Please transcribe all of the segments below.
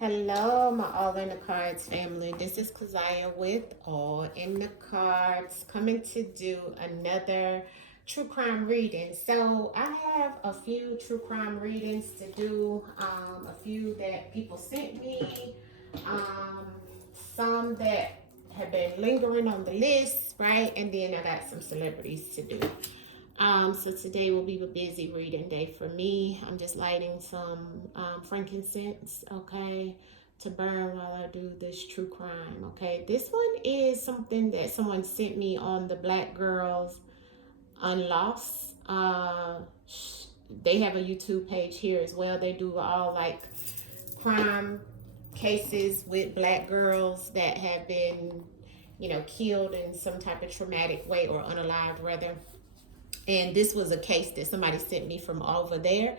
Hello, my All in the Cards family. This is Keziah with All in the Cards, coming to do another true crime reading. So I have a few true crime readings to do, a few that people sent me, um, some that have been lingering on the list, right? And then I got some celebrities to do. So today will be a busy reading day for me. I'm just lighting some frankincense, okay, to burn while I do this true crime, okay. This one is something that someone sent me on the Black Girls Unlost. They have a YouTube page here as well. They do all like crime cases with black girls that have been, killed in some type of traumatic way or unalived rather. And this was a case that somebody sent me from over there.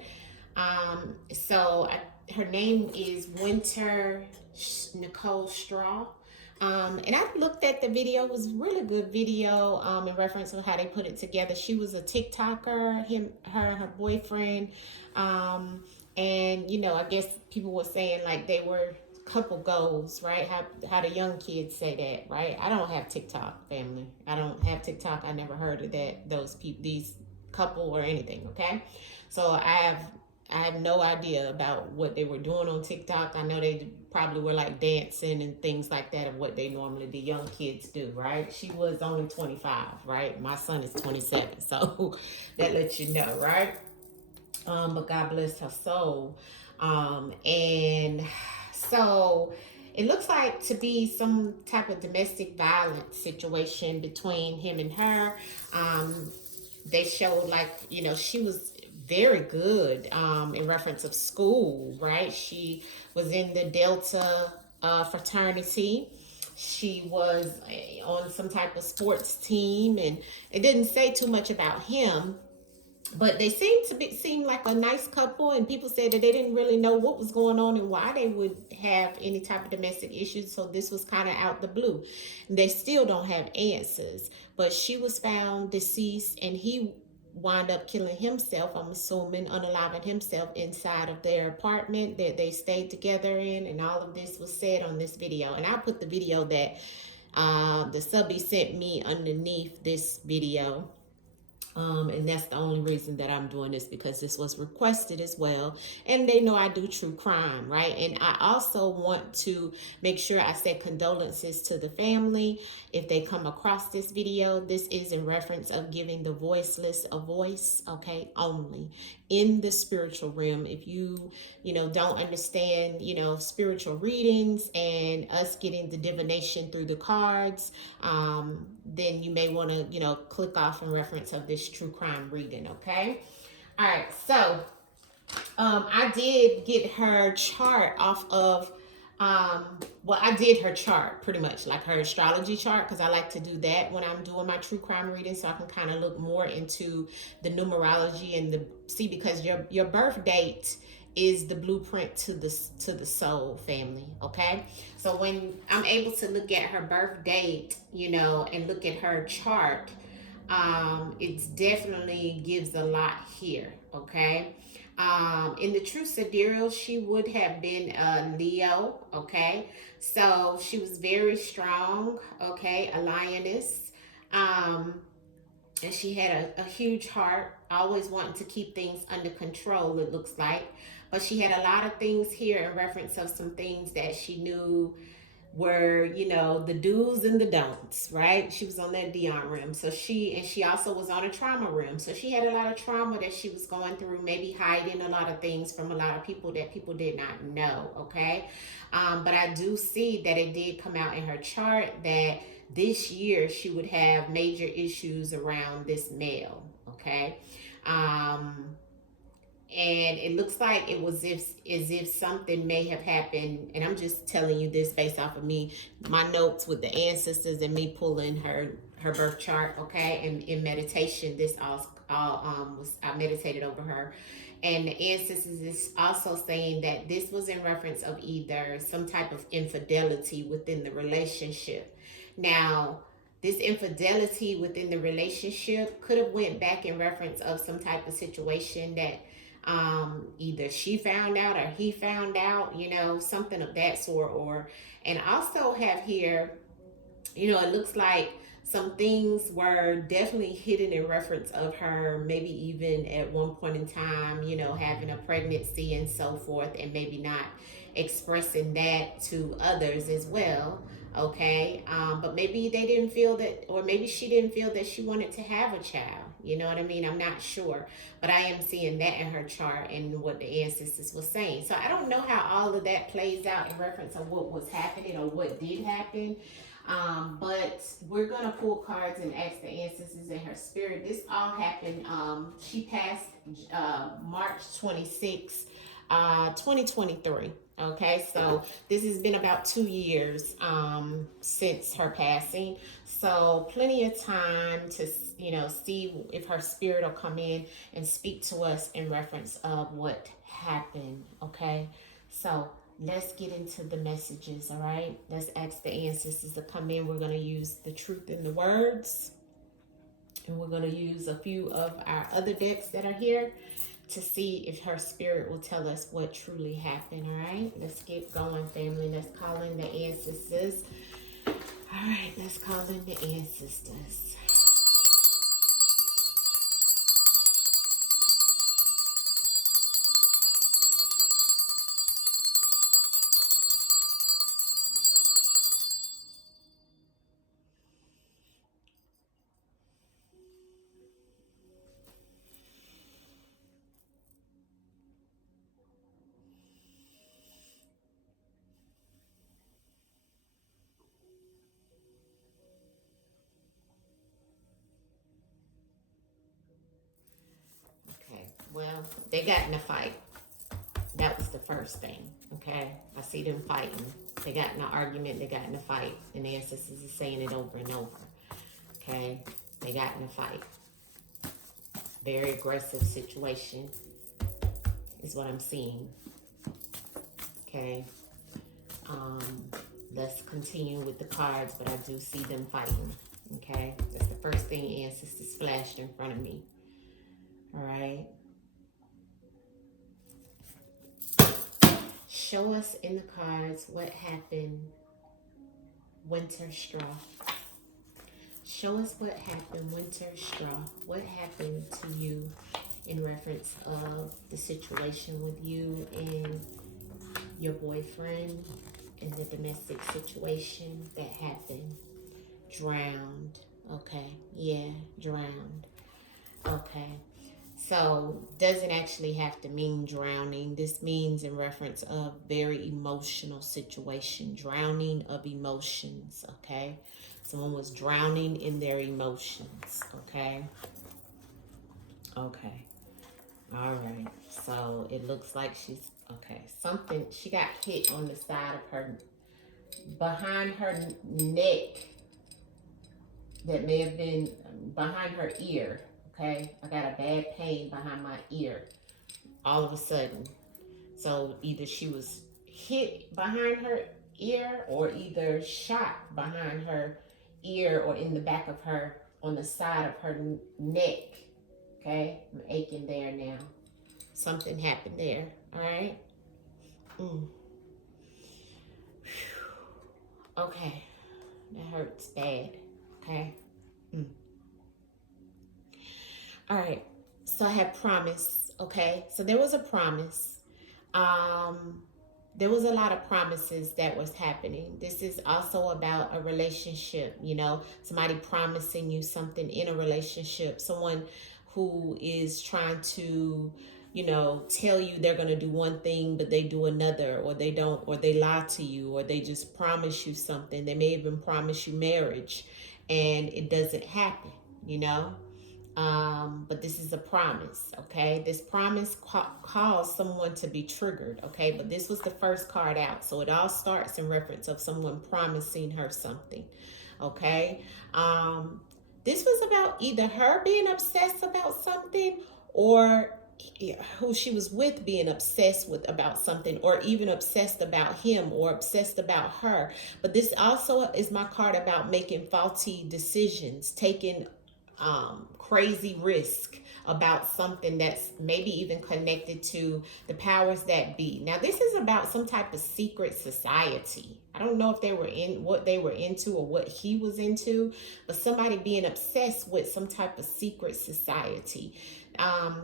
Her name is Wynter Nicole Straw. And I looked at the video. It was a really good video in reference to how they put it together. She was a TikToker, her boyfriend. And, I guess people were saying like they were couple goals, right? How the young kids say that, right? I don't have TikTok, family. I don't have TikTok. I never heard of that. Those people, these couple or anything. Okay, so I have no idea about what they were doing on TikTok. I know they probably were like dancing and things like that of what they normally the young kids do, right? She was only 25, right? My son is 27, so that lets you know, right? But God bless her soul. And so it looks like to be some type of domestic violence situation between him and her. They showed like, she was very good in reference of school, right? She was in the Delta fraternity. She was on some type of sports team, and it didn't say too much about him, but they seemed like a nice couple, and people said that they didn't really know what was going on and why they would have any type of domestic issues, so this was kind of out the blue. They still don't have answers, but she was found deceased and he wound up killing himself, I'm assuming, unaliving himself inside of their apartment that they stayed together in, and all of this was said on this video. And I put the video that the subby sent me underneath this video. And that's the only reason that I'm doing this, because this was requested as well. And they know I do true crime, right? And I also want to make sure I say condolences to the family if they come across this video. This is in reference of giving the voiceless a voice, okay, only in the spiritual realm. If you don't understand, spiritual readings and us getting the divination through the cards, then you may want to, click off in reference of this true crime reading, okay? All right, so I did get her chart off of, I did her chart pretty much, like her astrology chart, because I like to do that when I'm doing my true crime reading, so I can kind of look more into the numerology and because your birth date is the blueprint to the soul, family, okay? So when I'm able to look at her birth date, and look at her chart, it definitely gives a lot here, okay? In the true sidereal, she would have been a Leo, okay? So she was very strong, okay? A lioness. And she had a huge heart, always wanting to keep things under control, it looks like. But she had a lot of things here in reference of some things that she knew were, the do's and the don'ts, right? She was on that Dion rim. So she also was on a trauma rim. So she had a lot of trauma that she was going through, maybe hiding a lot of things from a lot of people that people did not know, okay? But I do see that it did come out in her chart that this year she would have major issues around this male, okay? And it looks like it was as if something may have happened, and I'm just telling you this based off of me, my notes with the ancestors and me pulling her birth chart, okay? And in meditation, this all was, I meditated over her, and the ancestors is also saying that this was in reference of either some type of infidelity within the relationship. Now, this infidelity within the relationship could have went back in reference of some type of situation that Either she found out or he found out, you know, something of that sort. Or, and also have here, you know, it looks like some things were definitely hidden in reference of her, maybe even at one point in time, you know, having a pregnancy and so forth, and maybe not expressing that to others as well. Okay. But maybe they didn't feel that, or maybe she didn't feel that she wanted to have a child. You know what I mean? I'm not sure, but I am seeing that in her chart and what the ancestors were saying. So I don't know how all of that plays out in reference of what was happening or what did happen. But we're gonna pull cards and ask the ancestors and her spirit. This all happened. She passed March 26, 2023. Okay, so this has been about 2 years since her passing. So plenty of time to, you know, see if her spirit will come in and speak to us in reference of what happened. Okay, so let's get into the messages. All right, let's ask the ancestors to come in. We're going to use the truth in the words, and we're going to use a few of our other decks that are here to see if her spirit will tell us what truly happened. All right, let's get going, family. Let's call in the ancestors. All right, let's call in the ancestors. Okay, well, they got in a fight. That was the first thing. Okay, I see them fighting. They got in an argument, they got in a fight, and the ancestors are saying it over and over. Okay, they got in a fight. Very aggressive situation is what I'm seeing. Okay, let's continue with the cards, but I do see them fighting. Okay, that's the first thing ancestors flashed in front of me. All right. Show us in the cards what happened, Wynter Straw. Show us what happened, Wynter Straw. What happened to you in reference of the situation with you and your boyfriend and the domestic situation that happened? Drowned. Okay. Yeah, drowned. Okay. So doesn't actually have to mean drowning. This means in reference of very emotional situation, drowning of emotions. Okay, someone was drowning in their emotions. Okay. Okay. All right. So it looks like she's okay. Something, she got hit on the side of her, behind her neck. That may have been behind her ear. Okay, I got a bad pain behind my ear all of a sudden. So either she was hit behind her ear or either shot behind her ear or in the back of her on the side of her neck. Okay, I'm aching there now. Something happened there. All right. Okay, that hurts bad. Okay. All right. So I had promise. Okay. So there was a promise. Um, there was a lot of promises that was happening. This is also about a relationship, you know, somebody promising you something in a relationship, someone who is trying to, you know, tell you they're going to do one thing, but they do another, or they don't, or they lie to you, or they just promise you something. They may even promise you marriage and it doesn't happen, you know. But this is a promise, okay? This promise caused someone to be triggered, okay? But this was the first card out, so it all starts in reference of someone promising her something, okay? This was about either her being obsessed about something or who she was with being obsessed with about something, or even obsessed about him or obsessed about her. But this also is my card about making faulty decisions, taking crazy risk. about something that's maybe even connected to the powers that be. Now, this is about some type of secret society. I don't know if they were in what they were into or what he was into, but somebody being obsessed with some type of secret society.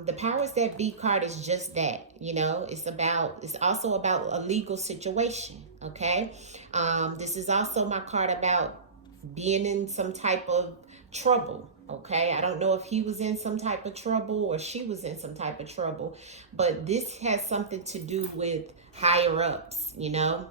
The powers that be card is just that, you know. It's also about a legal situation. Okay. This is also my card about being in some type of trouble. Okay, I don't know if he was in some type of trouble or she was in some type of trouble, but this has something to do with higher ups, you know.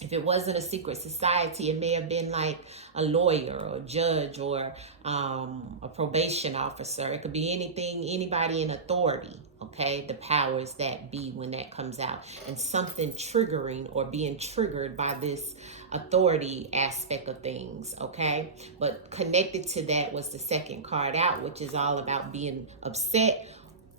If it wasn't a secret society, it may have been like a lawyer or a judge or a probation officer. It could be anything, anybody in authority. Okay, the powers that be when that comes out, and something triggering or being triggered by this authority aspect of things. Okay, but connected to that was the second card out, which is all about being upset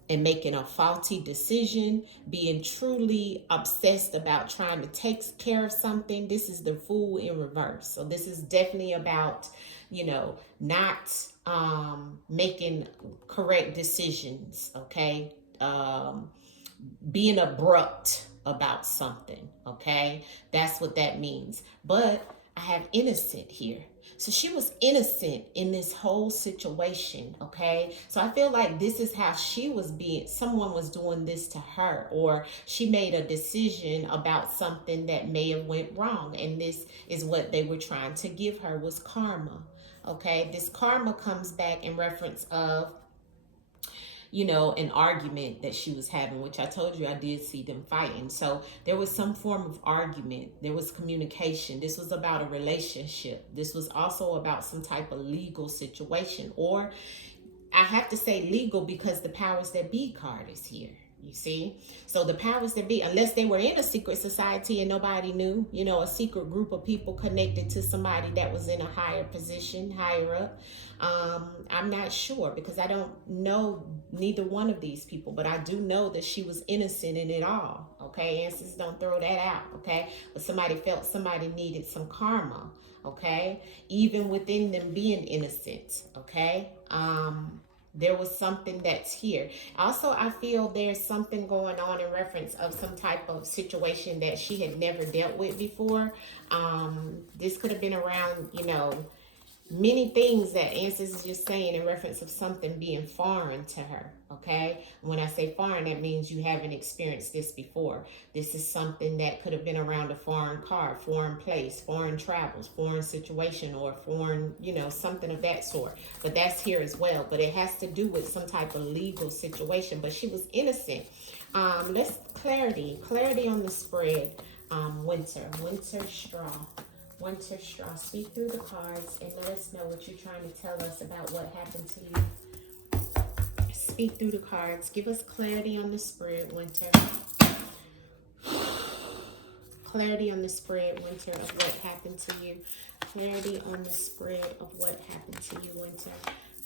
and making a faulty decision, being truly obsessed about trying to take care of something. This is the Fool in reverse. So this is definitely about, you know, not making correct decisions, okay? Being abrupt about something, okay? That's what that means. But I have innocent here. So she was innocent in this whole situation, okay? So I feel like this is how she was being, someone was doing this to her, or she made a decision about something that may have went wrong. And this is what they were trying to give her, was karma, okay? This karma comes back in reference of, you know, an argument that she was having, which I told you I did see them fighting. So there was some form of argument. There was communication. This was about a relationship. This was also about some type of legal situation. Or I have to say legal because the powers that be card is here. You see? So the powers that be, unless they were in a secret society and nobody knew, you know, a secret group of people connected to somebody that was in a higher position, higher up. I'm not sure because I don't know neither one of these people, but I do know that she was innocent in it all. Okay, ancestors don't throw that out. Okay, but somebody felt somebody needed some karma. Okay, even within them being innocent. Okay, there was something that's here. Also, I feel there's something going on in reference of some type of situation that she had never dealt with before. This could have been around, you know, many things that Ancestors is just saying in reference of something being foreign to her, okay? When I say foreign, that means you haven't experienced this before. This is something that could have been around a foreign card, foreign place, foreign travels, foreign situation, or foreign, you know, something of that sort. But that's here as well. But it has to do with some type of legal situation. But she was innocent. Let's clarity on the spread. Wynter straw. Wynter straw. Speak through the cards and let us know what you're trying to tell us about what happened to you. Speak through the cards. Give us clarity on the spread, Wynter. Clarity on the spread, Wynter, of what happened to you. Clarity on the spread of what happened to you, Wynter.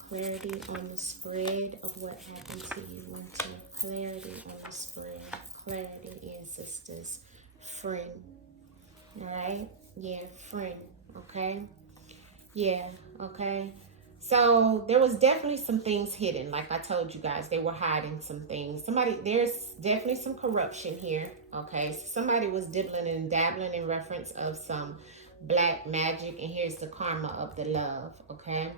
Clarity on the spread of what happened to you, Wynter. Clarity on the spread. Clarity, ancestors. Friend. All right? Yeah, friend. Okay? Yeah, okay? So there was definitely some things hidden. Like I told you guys, they were hiding some things. There's definitely some corruption here. Okay? So somebody was dibbling and dabbling in reference of some black magic. And here's the karma of the love. Okay?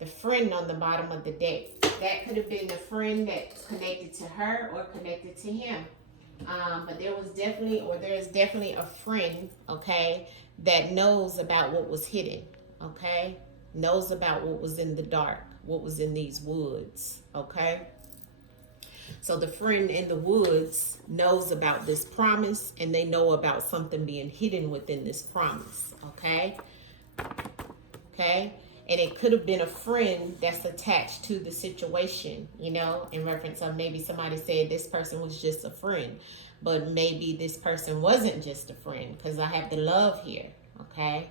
The friend on the bottom of the deck. That could have been the friend that's connected to her or connected to him. But there is definitely a friend, okay, that knows about what was hidden, okay, knows about what was in the dark, what was in these woods, okay. So the friend in the woods knows about this promise, and they know about something being hidden within this promise, okay. And it could have been a friend that's attached to the situation, you know, in reference of maybe somebody said this person was just a friend, but maybe this person wasn't just a friend, because I have the love here, okay?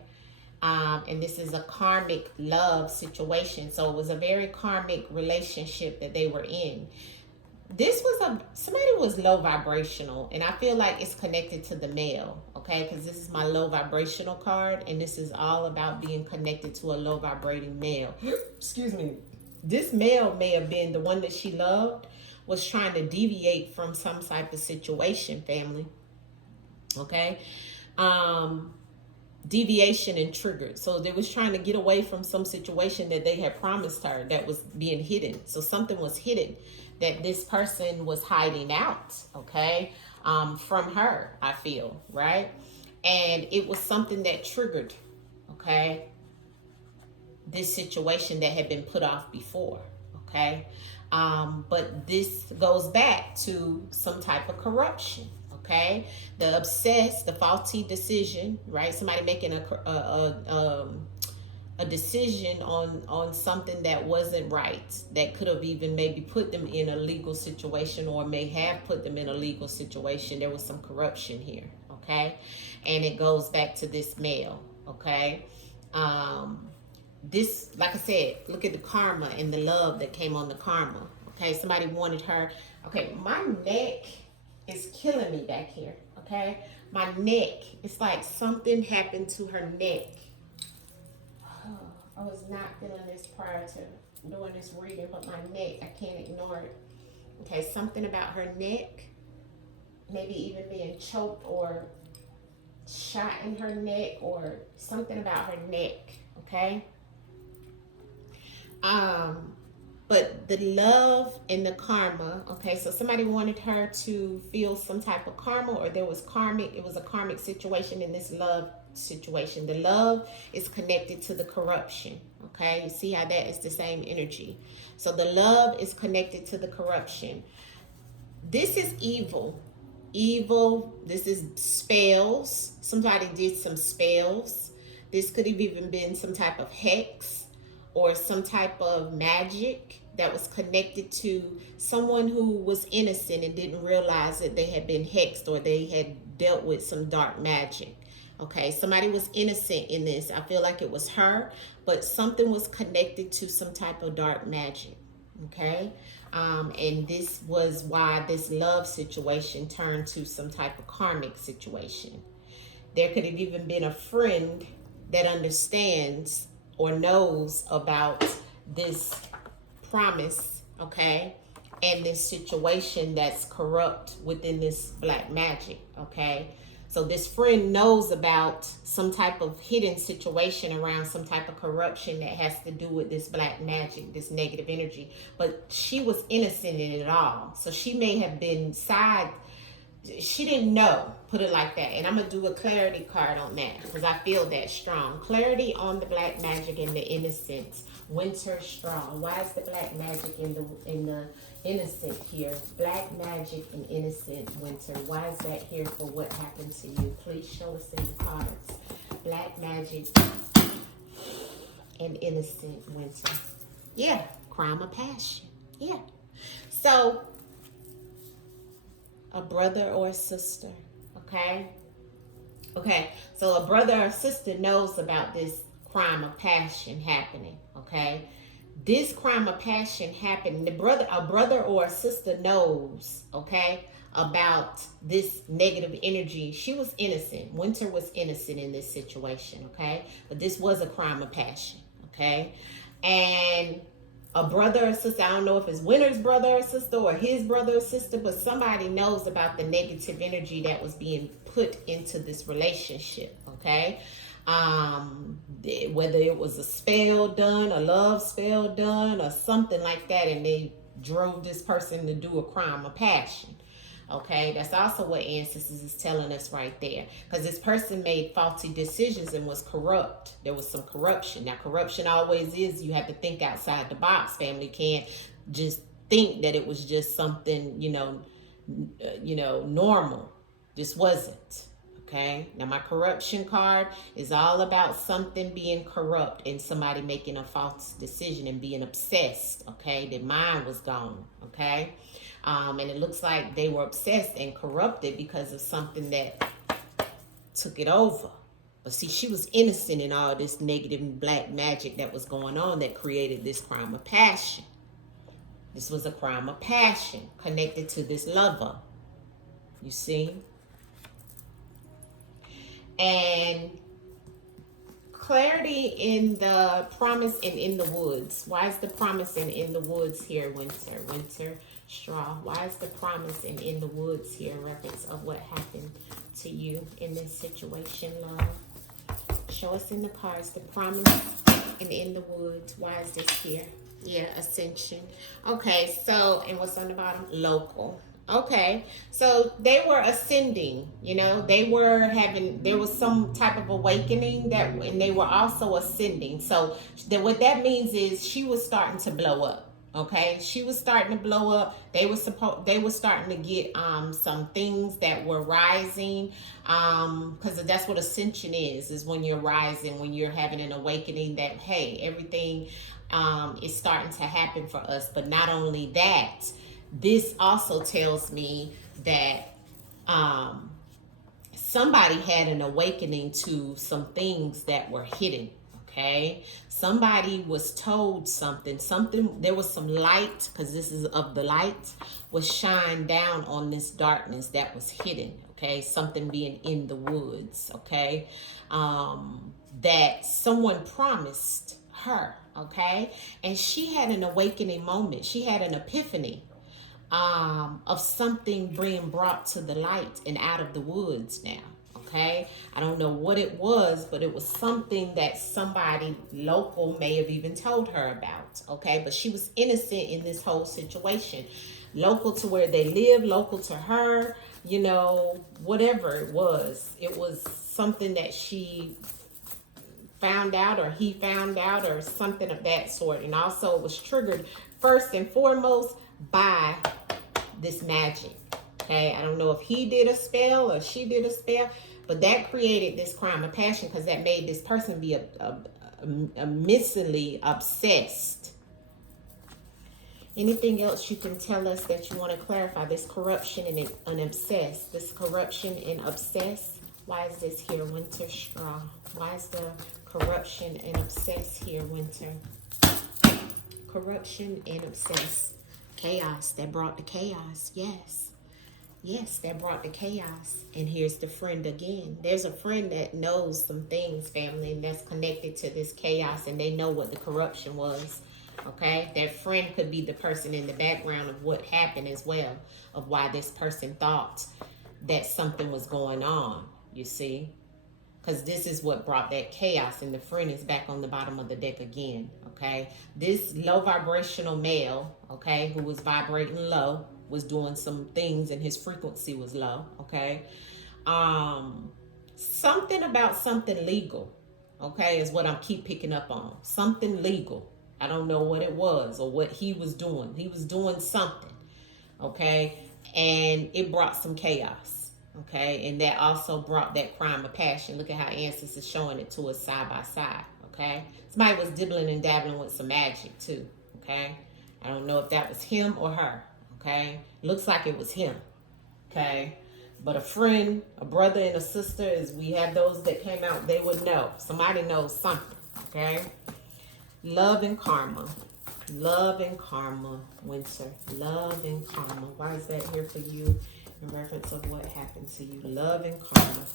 And this is a karmic love situation. So it was a very karmic relationship that they were in. Somebody was low vibrational, and I feel like it's connected to the male, okay? Because this is my low vibrational card, and this is all about being connected to a low vibrating male. Excuse me. this male may have been the one that she loved, was trying to deviate from some type of situation, family. Okay. Deviation and triggered. So they was trying to get away from some situation that they had promised her that was being hidden. So something was hidden that this person was hiding out, okay, from her, I feel, right? And it was something that triggered, okay, this situation that had been put off before, okay? But this goes back to some type of corruption, okay? The obsessed, the faulty decision, right? Somebody making a decision on something that wasn't right, that could have even maybe put them in a legal situation, or may have put them in a legal situation. There was some corruption here, okay? And it goes back to this male, okay? This, like I said, look at the karma and the love that came on the karma. Okay, somebody wanted her. Okay, my neck is killing me back here. Okay, my neck. It's like something happened to her neck. Oh, I was not feeling this prior to doing this reading, but my neck, I can't ignore it. Okay, something about her neck. Maybe even being choked or shot in her neck, or something about her neck. Okay. But the love and the karma, okay, so somebody wanted her to feel some type of karma, or there was karmic, it was a karmic situation in this love situation. The love is connected to the corruption, okay? You see how that is the same energy. So the love is connected to the corruption. This is evil. Evil, this is spells. Somebody did some spells. This could have even been some type of hex, or some type of magic that was connected to someone who was innocent and didn't realize that they had been hexed, or they had dealt with some dark magic. Okay, somebody was innocent in this. I feel like it was her, but something was connected to some type of dark magic. Okay, and this was why this love situation turned to some type of karmic situation. There could have even been a friend that understands or knows about this promise, okay, and this situation that's corrupt within this black magic, okay? So this friend knows about some type of hidden situation around some type of corruption that has to do with this black magic, this negative energy, but she was innocent in it all. So she may have been she didn't know, put it like that. And I'm gonna do a clarity card on that because I feel that strong clarity on the black magic and the innocence. Wynter strong. Why is the black magic in the innocent here? Black magic and innocent, Wynter. Why is that here for what happened to you? Please show us in the cards. Black magic and innocent, Wynter. Yeah, crime of passion. Yeah. So a brother or a sister, okay? Okay, so a brother or sister knows about this crime of passion happening, okay? This crime of passion happened. A brother or a sister knows, okay, about this negative energy. She was innocent. Wynter was innocent in this situation, okay? But this was a crime of passion, okay? And a brother or sister, I don't know if it's Wynter's brother or sister or his brother or sister, but somebody knows about the negative energy that was being put into this relationship, okay? Whether it was a spell done, a love spell done, or something like that, and they drove this person to do a crime of passion. Okay, that's also what ancestors is telling us right there. Because this person made faulty decisions and was corrupt. There was some corruption. Now, corruption always is, you have to think outside the box. Family can't just think that it was just something, normal. This wasn't. Okay, now my corruption card is all about something being corrupt and somebody making a false decision and being obsessed. Okay, their mind was gone. Okay. And it looks like they were obsessed and corrupted because of something that took it over. But see, she was innocent in all this negative black magic that was going on that created this crime of passion. This was a crime of passion connected to this lover. You see? And clarity in the promise and in the woods. Why is the promise and in the woods here, Wynter? Wynter straw. Why is the promise and in the woods here? Reference of what happened to you in this situation, love. Show us in the cards the promise and in the woods. Why is this here? Yeah, ascension. Okay, so, and what's on the bottom? Local. Okay, so they were ascending, you know, they were having, there was some type of awakening that, and they were also ascending. So what that means is she was starting to blow up. Okay, she was starting to blow up. They were starting to get some things that were rising, because that's what ascension is when you're rising, when you're having an awakening that, hey, everything is starting to happen for us. But not only that, this also tells me that somebody had an awakening to some things that were hidden. Okay, somebody was told something, there was some light, because this is of the light, was shined down on this darkness that was hidden. Okay, something being in the woods. Okay, that someone promised her. Okay, and she had an awakening moment. She had an epiphany of something being brought to the light and out of the woods now. Okay, I don't know what it was, but it was something that somebody local may have even told her about. Okay, but she was innocent in this whole situation, local to where they live, local to her, you know, whatever it was something that she found out, or he found out, or something of that sort. And also it was triggered first and foremost by this magic. Okay, I don't know if he did a spell or she did a spell, but that created this crime of passion, because that made this person be immensely obsessed. Anything else you can tell us that you want to clarify? This corruption and an obsess. This corruption and obsess. Why is this here, Wynter straw? Why is the corruption and obsess here, Wynter? Corruption and obsess. Chaos. That brought the chaos. Yes. Yes, that brought the chaos. And here's the friend again. There's a friend that knows some things, family, and that's connected to this chaos, and they know what the corruption was. Okay, that friend could be the person in the background of what happened as well, of why this person thought that something was going on, you see, because this is what brought that chaos, and the friend is back on the bottom of the deck again. Okay, this low vibrational male, okay, who was vibrating low, was doing some things, and his frequency was low. Okay, something about something legal, okay, is what I keep picking up on. Something legal. I don't know what it was or what he was doing. He was doing something, okay, and it brought some chaos, okay, and that also brought that crime of passion. Look at how Answers is showing it to us side by side, okay. Somebody was dibbling and dabbling with some magic too, okay. I don't know if that was him or her, okay. Looks like it was him, okay. But a friend, a brother, and a sister, as we have those that came out, they would know. Somebody knows something, okay. Love and karma. Love and karma, Wynter. Love and karma. Why is that here for you in reference of what happened to you? Love and karma.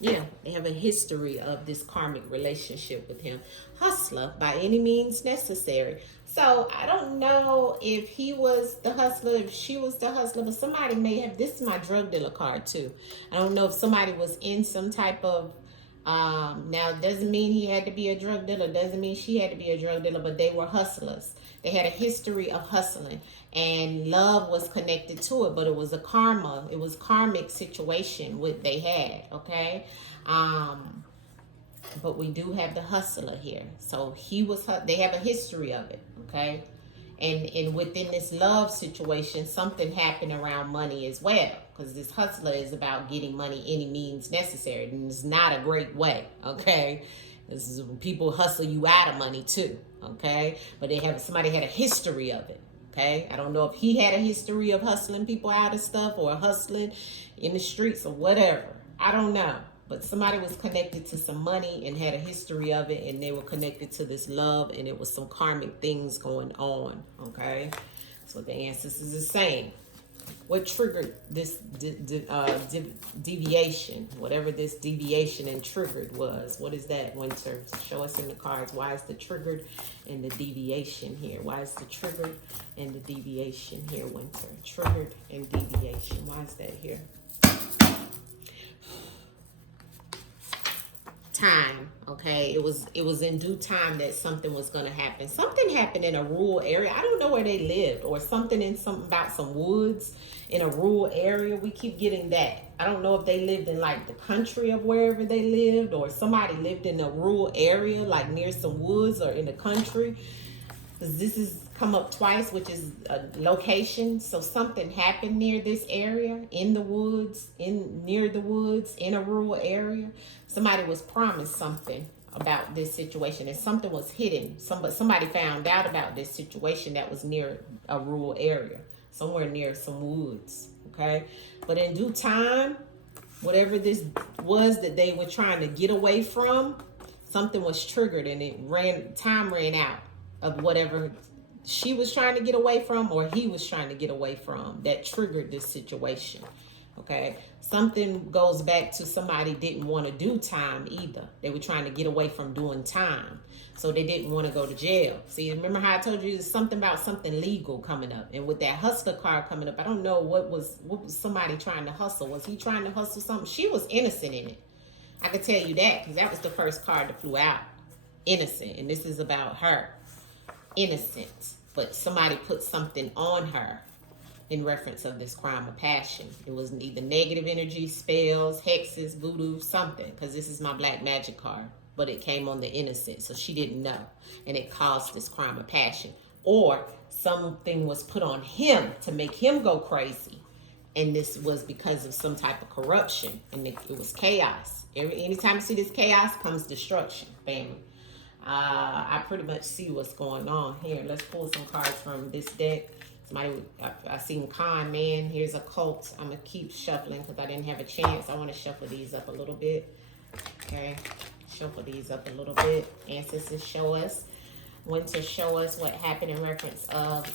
Yeah, they have a history of this karmic relationship with him. Hustler by any means necessary. So I don't know if he was the hustler, if she was the hustler, but somebody may have, this is my drug dealer card too. I don't know if somebody was in some type of, now it doesn't mean he had to be a drug dealer, doesn't mean she had to be a drug dealer, but they were hustlers. They had a history of hustling, and love was connected to it, but it was a karma, it was karmic situation what they had, okay? But we do have the hustler here. So he was, they have a history of it, okay? And within this love situation, something happened around money as well, because this hustler is about getting money any means necessary, and it's not a great way, okay? This is when people hustle you out of money too, okay? But somebody had a history of it, okay? I don't know if he had a history of hustling people out of stuff or hustling in the streets or whatever. I don't know. But somebody was connected to some money and had a history of it, and they were connected to this love, and it was some karmic things going on, okay? That's what the Ancestors is saying. What triggered this deviation? Whatever this deviation and triggered was. What is that, Wynter? Show us in the cards. Why is the triggered and the deviation here? Why is the triggered and the deviation here, Wynter? Triggered and deviation. Why is that here? Time, okay? It was in due time that something was going to happen. Something happened in a rural area. I don't know where they lived, or something about some woods in a rural area. We keep getting that. I don't know if they lived in like the country of wherever they lived, or somebody lived in a rural area like near some woods or in the country. Because this has come up twice, which is a location. So something happened near this area, in the woods, near the woods, in a rural area. Somebody was promised something about this situation, and something was hidden. Somebody found out about this situation that was near a rural area, somewhere near some woods, okay? But in due time, whatever this was that they were trying to get away from, something was triggered, and time ran out of whatever she was trying to get away from, or he was trying to get away from, that triggered this situation. Okay, something goes back to somebody didn't want to do time either. They were trying to get away from doing time, so they didn't want to go to jail. See, remember how I told you there's something about something legal coming up, and with that hustler card coming up, I don't know what was somebody trying to hustle. Was he trying to hustle something? She was innocent in it. I can tell you that, because that was the first card that flew out. Innocent, and this is about her. Innocent, but somebody put something on her in reference of this crime of passion. It was either negative energy, spells, hexes, voodoo, something, because this is my black magic card, but it came on the innocent, so she didn't know, and it caused this crime of passion. Or something was put on him to make him go crazy, and this was because of some type of corruption, and it was chaos. Anytime you see this chaos comes destruction, family. I pretty much see what's going on here. Let's pull some cards from this deck. I seen con man. Here's a cult. I'm gonna keep shuffling because I didn't have a chance. I want to shuffle these up a little bit. Okay, shuffle these up a little bit. Ancestors show us. Wynter, show us what happened in reference of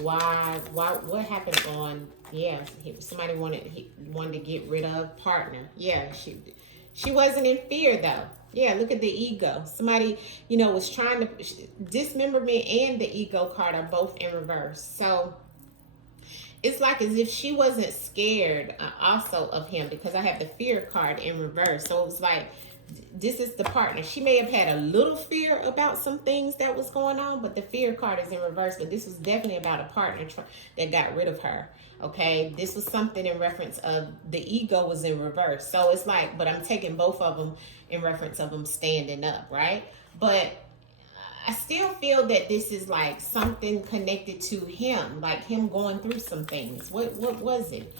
what happened on. Yeah, somebody wanted to get rid of partner. Yeah, she wasn't in fear though. Yeah, look at the ego. Somebody, was trying to, dismemberment and the ego card are both in reverse. So it's like as if she wasn't scared also of him, because I have the fear card in reverse. So it was like, this is the partner. She may have had a little fear about some things that was going on, but the fear card is in reverse. But this was definitely about a partner that got rid of her. Okay, this was something in reference of the ego was in reverse. So it's like, but I'm taking both of them in reference of them standing up, right? But I still feel that this is like something connected to him, like him going through some things. What was it?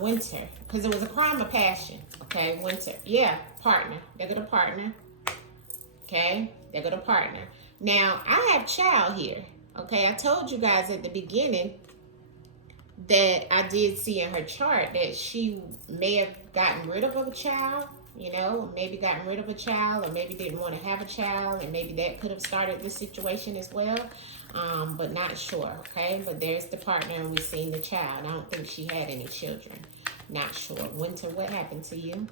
Wynter, because it was a crime of passion. Okay, Wynter. Yeah, partner. They go to partner. Okay, they go to partner. Now, I have child here. Okay, I told you guys at the beginning that I did see in her chart that she may have gotten rid of a child, maybe gotten rid of a child, or maybe didn't want to have a child, and maybe that could have started the situation as well, but not sure, okay? But there's the partner, and we've seen the child. I don't think she had any children. Not sure. Wynter, what happened to you?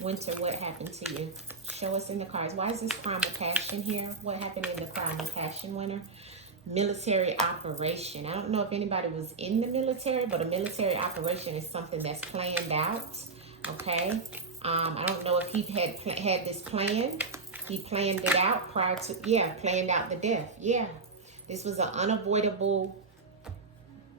Wynter, what happened to you? Show us in the cards. Why is this crime of passion here? What happened in the crime of passion, Wynter? Military operation. I don't know if anybody was in the military, but a military operation is something that's planned out. Okay. I don't know if he had this plan. He planned it out prior to, planned out the death. Yeah. This was an unavoidable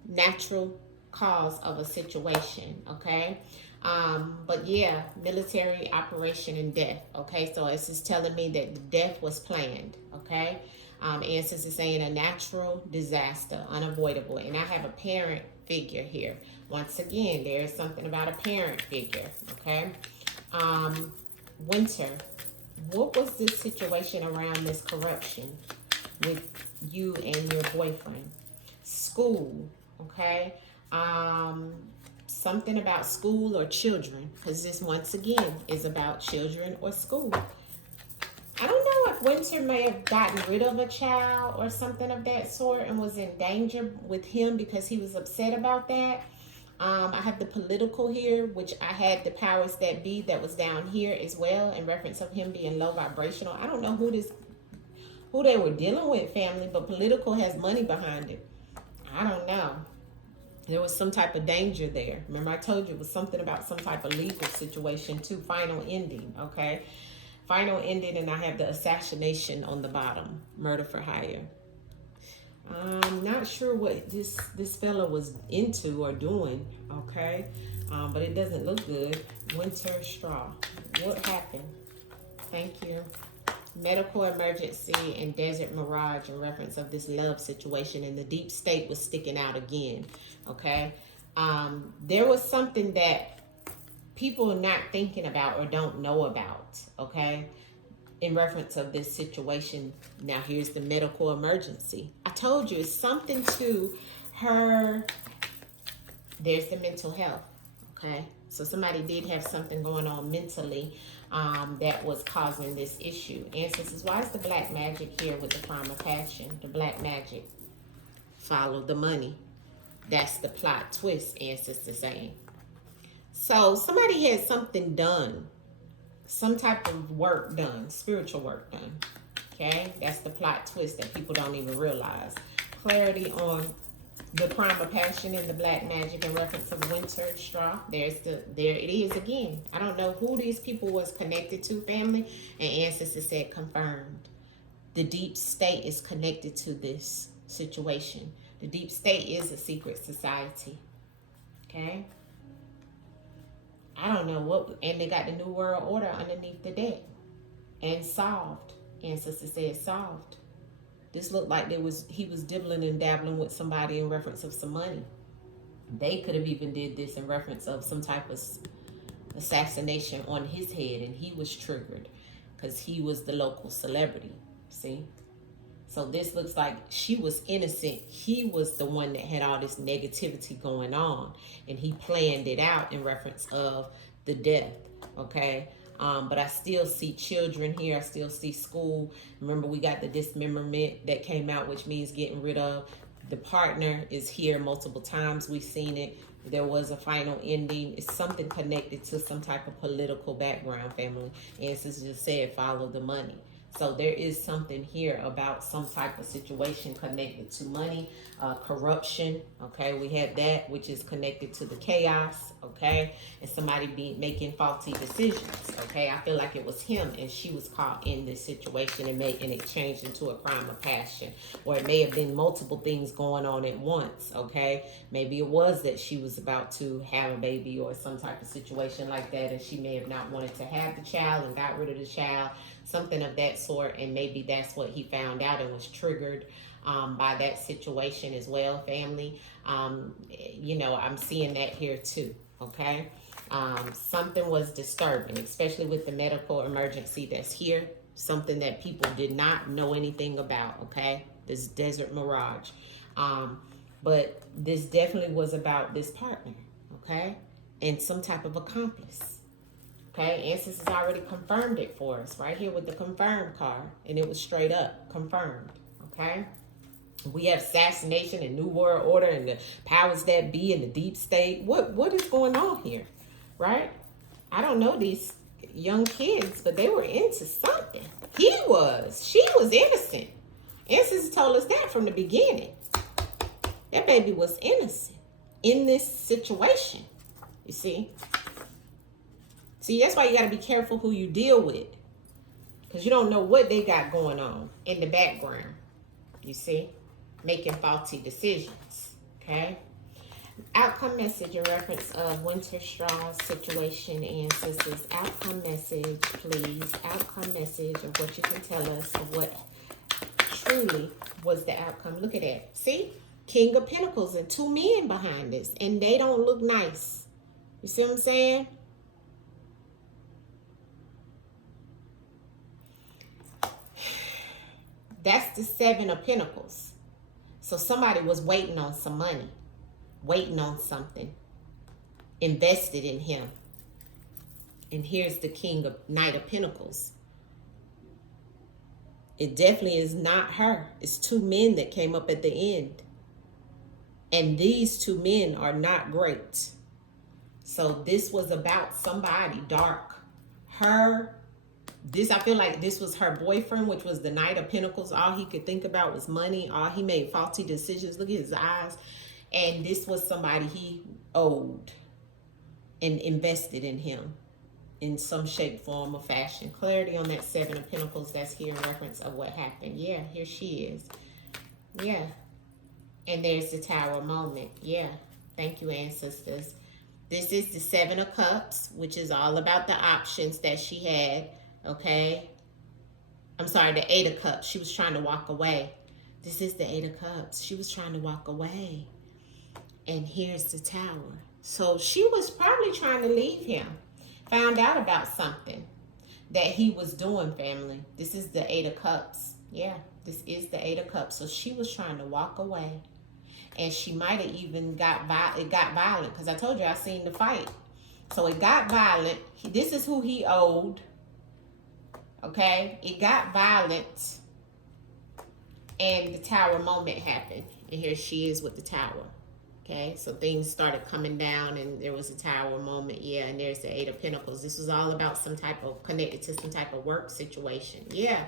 natural cause of a situation. Okay. But yeah, military operation and death. Okay. So it's just telling me that the death was planned. Okay. Ancestors is saying a natural disaster, unavoidable. And I have a parent figure here. Once again, there is something about a parent figure, okay? Wynter, what was this situation around this corruption with you and your boyfriend? School, okay? Something about school or children, because this, once again, is about children or school. I don't know if Wynter may have gotten rid of a child or something of that sort and was in danger with him because he was upset about that. I have the political here, which I had the powers that be that was down here as well in reference of him being low vibrational. I don't know who they were dealing with, family, but political has money behind it. I don't know. There was some type of danger there. Remember, I told you it was something about some type of legal situation too. Final ending, okay? Final ending, and I have the assassination on the bottom. Murder for hire. I'm not sure what this fella was into or doing, okay? But it doesn't look good. Wynter straw. What happened? Thank you. Medical emergency and desert mirage in reference of this love situation, and the deep state was sticking out again, okay? There was something that people are not thinking about or don't know about, okay, in reference of this situation. Now here's the medical emergency. I told you it's something to her. There's the mental health, okay? So somebody did have something going on mentally that was causing this issue. Ancestors, why is the black magic here with the prime of passion? The black magic. Follow the money. That's the plot twist, ancestors saying. So somebody had something done. Some type of work done. Spiritual work done. Okay? That's the plot twist that people don't even realize. Clarity on the prime of passion and the black magic in reference to Wynter straw. There it is again. I don't know who these people was connected to, family, and ancestors said confirmed. The deep state is connected to this situation. The deep state is a secret society. Okay? I don't know what, and they got the New World Order underneath the deck. And solved. Ancestors said solved. This looked like he was dibbling and dabbling with somebody in reference of some money. They could have even did this in reference of some type of assassination on his head, and he was triggered because he was the local celebrity. See? So this looks like she was innocent. He was the one that had all this negativity going on, and he planned it out in reference of the death, okay? But I still see children here. I still see school. Remember, we got the dismemberment that came out, which means getting rid of. The partner is here multiple times. We've seen it. There was a final ending. It's something connected to some type of political background, family. And since just said, follow the money. So there is something here about some type of situation connected to money, corruption, okay? We have that, which is connected to the chaos, okay? And somebody making faulty decisions, okay? I feel like it was him, and she was caught in this situation and it changed into a crime of passion. Or it may have been multiple things going on at once, okay? Maybe it was that she was about to have a baby or some type of situation like that, and she may have not wanted to have the child and got rid of the child. Something of that sort, and maybe that's what he found out and was triggered by that situation as well, family. You know, I'm seeing that here too, okay? Something was disturbing, especially with the medical emergency that's here. Something that people did not know anything about, okay? This desert mirage. But this definitely was about this partner, okay? And some type of accomplice. Okay, Ancestors already confirmed it for us right here with the confirmed card, and it was straight up confirmed. Okay, we have assassination and New World Order and the powers that be and the deep state. What is going on here, right? I don't know these young kids, but they were into something. She was innocent. Ancestors told us that from the beginning. That baby was innocent in this situation. You see. See, that's why you got to be careful who you deal with. Because you don't know what they got going on in the background. You see? Making faulty decisions. Okay? Outcome message in reference of Wynter Straw's situation, ancestors. Outcome message, please. Outcome message of what you can tell us of what truly was the outcome. Look at that. See? King of Pentacles and two men behind this. And they don't look nice. You see what I'm saying? That's the Seven of Pentacles. So somebody was waiting on some money, waiting on something, invested in him. And here's the Knight of Pentacles. It definitely is not her. It's two men that came up at the end. And these two men are not great. So this was about somebody dark. I feel like this was her boyfriend, which was the Knight of Pentacles. All he could think about was money. All he made faulty decisions. Look at his eyes. And this was somebody he owed and invested in him in some shape, form, or fashion. Clarity on that Seven of Pentacles that's here in reference of what happened. Yeah, here she is. Yeah. And there's the Tower moment. Yeah. Thank you, ancestors. This is the Seven of Cups, which is all about the options that she had. Okay. I'm sorry, the Eight of Cups. She was trying to walk away. This is the Eight of Cups. She was trying to walk away. And here's the Tower. So she was probably trying to leave him. Found out about something that he was doing, family. This is the Eight of Cups. Yeah, this is the Eight of Cups. So she was trying to walk away. And she might have even got violent. Because I told you I seen the fight. So it got violent. This is who he owed. Okay? It got violent. And the Tower moment happened. And here she is with the Tower. Okay, so things started coming down and there was a Tower moment. Yeah, and there's the Eight of Pentacles. This was all about some type of, connected to some type of work situation. Yeah,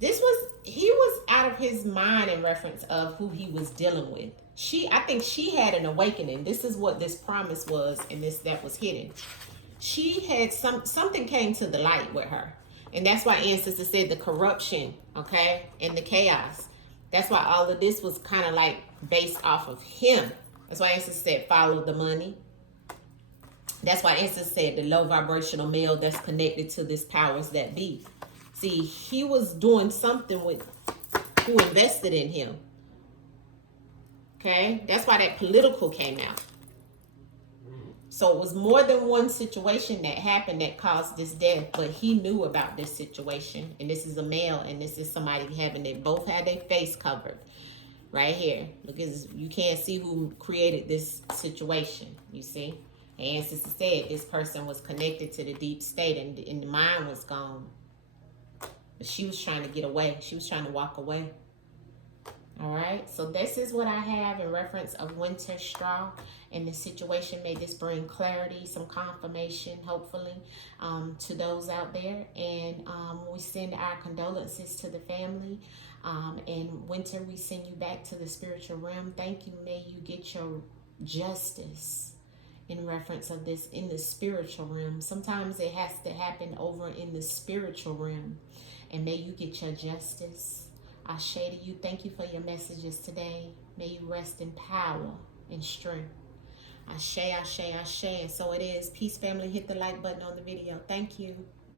he was out of his mind in reference of who he was dealing with. I think she had an awakening. This is what this promise was, and that was hidden. She had something came to the light with her. And that's why ancestors said the corruption, okay, and the chaos. That's why all of this was kind of like based off of him. That's why ancestors said follow the money. That's why ancestors said the low vibrational male that's connected to this powers that be. See, he was doing something with who invested in him. Okay, that's why that political came out. So it was more than one situation that happened that caused this death, but he knew about this situation. And this is a male, and this is somebody they both had their face covered. Right here. Look, you can't see who created this situation. You see? And sister said this person was connected to the deep state and the mind was gone. But she was trying to get away. She was trying to walk away. All right. So this is what I have in reference of Wynter straw and the situation. May this bring clarity, some confirmation, hopefully, to those out there. And we send our condolences to the family. And Wynter, we send you back to the spiritual realm. Thank you. May you get your justice in reference of this in the spiritual realm. Sometimes it has to happen over in the spiritual realm. And may you get your justice. Ashe to you. Thank you for your messages today. May you rest in power and strength. Ashe, ashe, ashe. And so it is. Peace, family. Hit the like button on the video. Thank you.